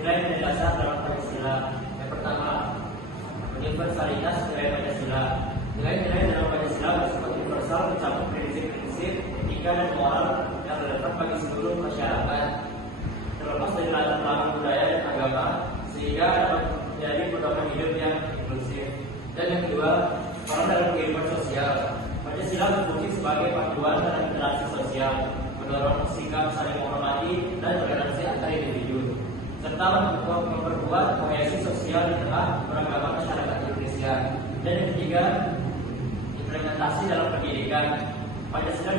Nilai-nilai dasar dalam Pancasila. Yang pertama, universalitas nilai Pancasila. Nilai-nilai dalam Pancasila bersifat universal, mencakup prinsip-prinsip etika dan moral yang relevan bagi seluruh masyarakat, terlepas dari latar belakang budaya dan agama, sehingga dapat menjadi pedoman hidup yang inklusif. Dan yang kedua, peran dalam kehidupan sosial. Pancasila berfungsi sebagai panduan dalam interaksi sosial, mendorong sikap saling menghormati dan toleransi antar individu, serta memperkuat kohesi sosial di tengah beragama masyarakat Indonesia. Dan yang ketiga, implementasi dalam pendidikan. Pancasila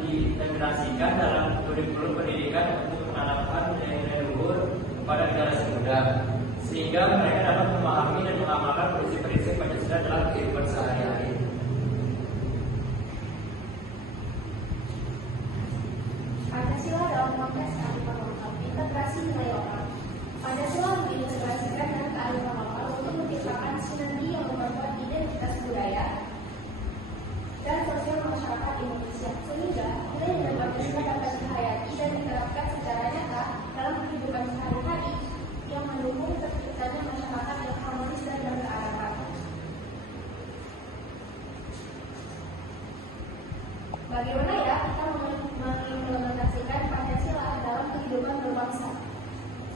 diintegrasikan dalam kurikulum pendidikan untuk menanamkan nilai-nilai luhur kepada generasi muda, sehingga mereka dapat memahami dan mengamalkan prinsip-prinsip Pancasila dalam kehidupan sehari-hari. Pancasila dalam konteks kearifan lokal, integrasi nilai lokal. Pancasila diintegrasikan dengan kearifan lokal untuk menciptakan sinergi yang memperkuat identitas budaya dan sosial masyarakat Indonesia, sehingga nilai-nilai Pancasila dapat dihayati dan diterapkan secara nyata dalam kehidupan sehari-hari yang mendukung terciptanya masyarakat yang harmonis dan berkeadaban. Bagaimana ya kita mengimplementasikan Pancasila dalam kehidupan berbangsa?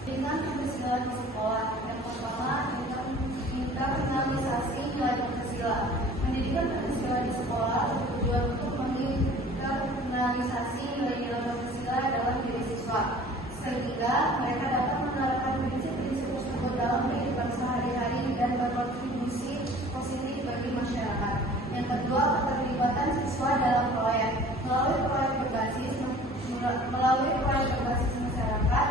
Dengan Pancasila di sekolah. Yang pertama, dengan internalisasi nilai Pancasila. Pendidikan Pancasila di sekolah bertujuan untuk menginternalisasi nilai-nilai Pancasila dalam diri siswa, sehingga mereka dapat menerapkan prinsip-prinsip tersebut dalam kehidupan sehari-hari dan berkontribusi positif bagi masyarakat. Yang kedua, keterlibatan siswa dalam proyek. Melalui proyek berbasis masyarakat,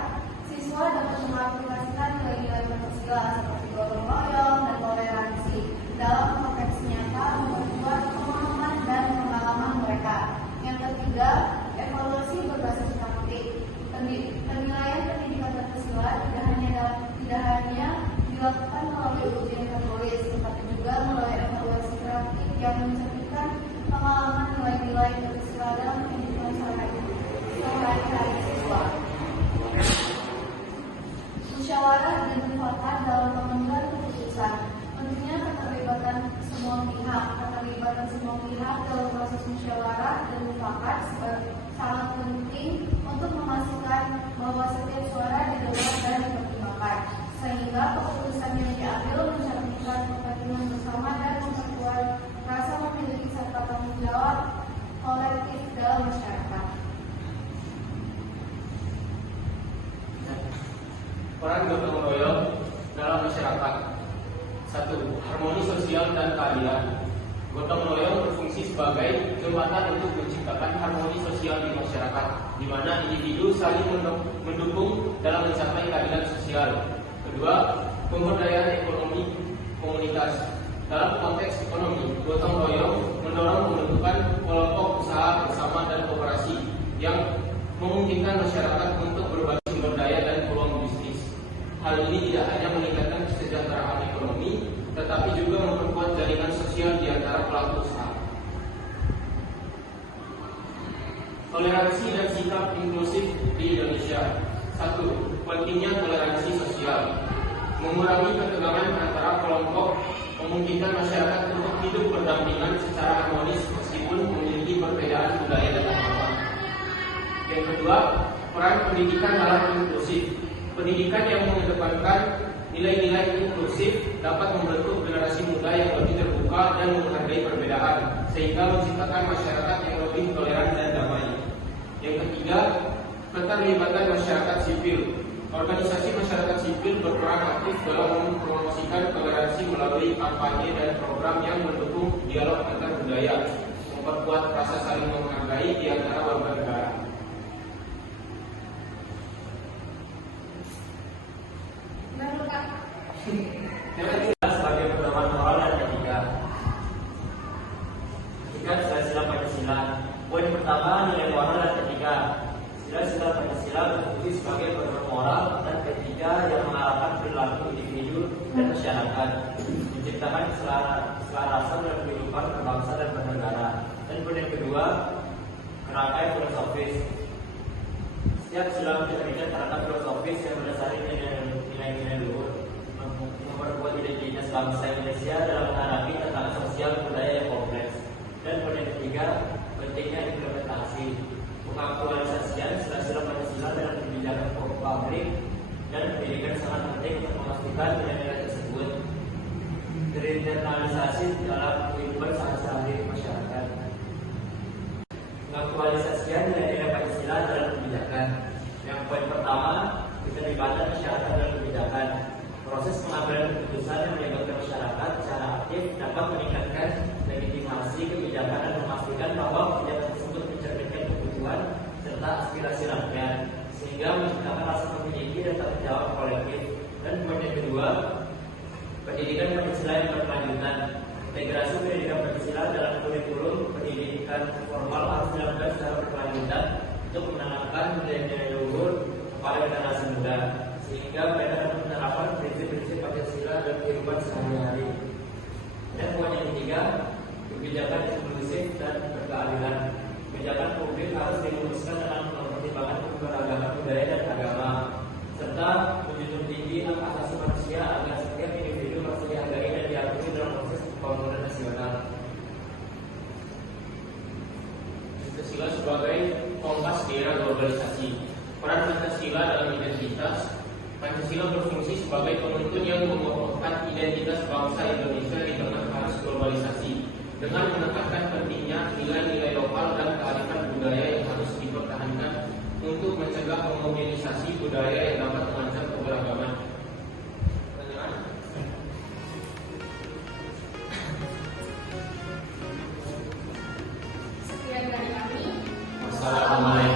siswa dapat mengaplikasikan nilai-nilai Pancasila seperti gotong royong dan toleransi dalam konteks nyata, memperkuat pemahaman dan pengalaman mereka. Yang ketiga, evaluasi berbasis praktik. Penilaian pendidikan Pancasila tidak hanya dilakukan melalui ujian tertulis, tetapi juga melalui evaluasi praktik yang mencerminkan pengalaman nilai-nilai Pancasila dalam kehidupan sehari-hari siswa. Musyawarah dan mufakat dalam pengambilan keputusan. Tentunya keterlibatan semua pihak dalam proses musyawarah dan mufakat sangat penting untuk memastikan bahwa setiap suara didengar dan dipertimbangkan, sehingga keputusan yang diambil mencerminkan kepentingan bersama dan memperkuat rasa memiliki serta tanggung jawab kolektif dalam masyarakat. Peran gotong royong dalam masyarakat. 1. Harmoni sosial dan keadilan. Gotong royong berfungsi sebagai jembatan untuk menciptakan harmoni sosial di masyarakat, di mana individu saling mendukung dalam mencapai keadilan sosial. Kedua, pemberdayaan ekonomi komunitas. Dalam konteks ekonomi, gotong royong mendorong pembentukan kelompok usaha bersama dan kooperasi yang memungkinkan masyarakat untuk berbagi sumber daya dan peluang bisnis. Hal ini tidak hanya meningkatkan kesejahteraan ekonomi, tetapi juga memperkuat jaringan sosial di antara pelaku usaha. Toleransi dan sikap inklusif di Indonesia. 1. Pentingnya toleransi sosial. Mengurangi ketegangan antara kelompok, memungkinkan masyarakat untuk hidup berdampingan secara harmonis meskipun memiliki perbedaan budaya dan agama. Yang kedua, peran pendidikan dalam inklusif. Pendidikan yang mengedepankan nilai-nilai inklusif dapat membentuk generasi muda yang lebih terbuka dan menghargai perbedaan, sehingga menciptakan masyarakat yang lebih toleran dan damai. Yang ketiga, keterlibatan masyarakat sipil. Organisasi masyarakat sipil berperan aktif dalam mempromosikan toleransi melalui kampanye dan program yang mendukung dialog antar budaya, memperkuat rasa saling menghargai di antara warga negara. Sebagai pedoman moral dan etika. Tiga, sila-sila Pancasila. Poin pertama, nilai moral dan etika. Sila-sila Pancasila berfungsi sebagai pedoman moral dan etika yang mengarahkan perilaku individu dan masyarakat, menciptakan keselarasan dalam kehidupan berbangsa dan bernegara. Dan poin yang kedua, kerangka filosofis. Setiap sila mencerminkan kerangka filosofis yang berdasarkan nilai-nilai luhur, memperkuat identitas bangsa Indonesia dalam menghadapi tantangan sosial budaya yang kompleks. Dan poin yang ketiga, pentingnya implementasi, pengaktualisasian sila-sila Pancasila dalam kebijakan publik dan pendidikan sangat penting untuk memastikan nilai-nilai tersebut terinternalisasi dalam kehidupan sehari-hari masyarakat. Pengaktualisasian nilai-nilai Pancasila dalam kebijakan. Yang poin pertama, keterlibatan masyarakat dalam kebijakan. Proses pengambilan keputusan yang melibatkan masyarakat secara aktif dapat meningkatkan legitimasi kebijakan dan memastikan bahwa kebijakan tersebut mencerminkan kebutuhan serta aspirasi rakyat, sehingga menciptakan rasa memiliki dan tanggung jawab kolektif. Dan poin yang kedua, pendidikan Pancasila yang berkelanjutan. Integrasi pendidikan Pancasila dalam kurikulum pendidikan formal harus dilakukan secara berkelanjutan untuk menanamkan nilai-nilai luhur kepada generasi muda, sehingga mereka dapat menerapkan prinsip-prinsip Pancasila dalam kehidupan sehari-hari. Dan poin yang ketiga, kebijakan inklusif dan berkeadilan. Kebijakan publik harus dirumuskan dengan mempertimbangkan keberagaman budaya dan agama, serta menjunjung tinggi hak asasi manusia agar setiap individu merasa dihargai dan diakui dalam proses pembangunan nasional. Pancasila sebagai kompas di era globalisasi. Peran Pancasila dalam identitas. Pancasila berfungsi sebagai penuntun yang mengokohkan identitas bangsa Indonesia di tengah arus globalisasi, dengan menekankan pentingnya nilai-nilai lokal dan kearifan budaya yang harus dipertahankan untuk mencegah homogenisasi budaya yang dapat mengancam keberagaman. Sekian dari kami. Wassalamualaikum.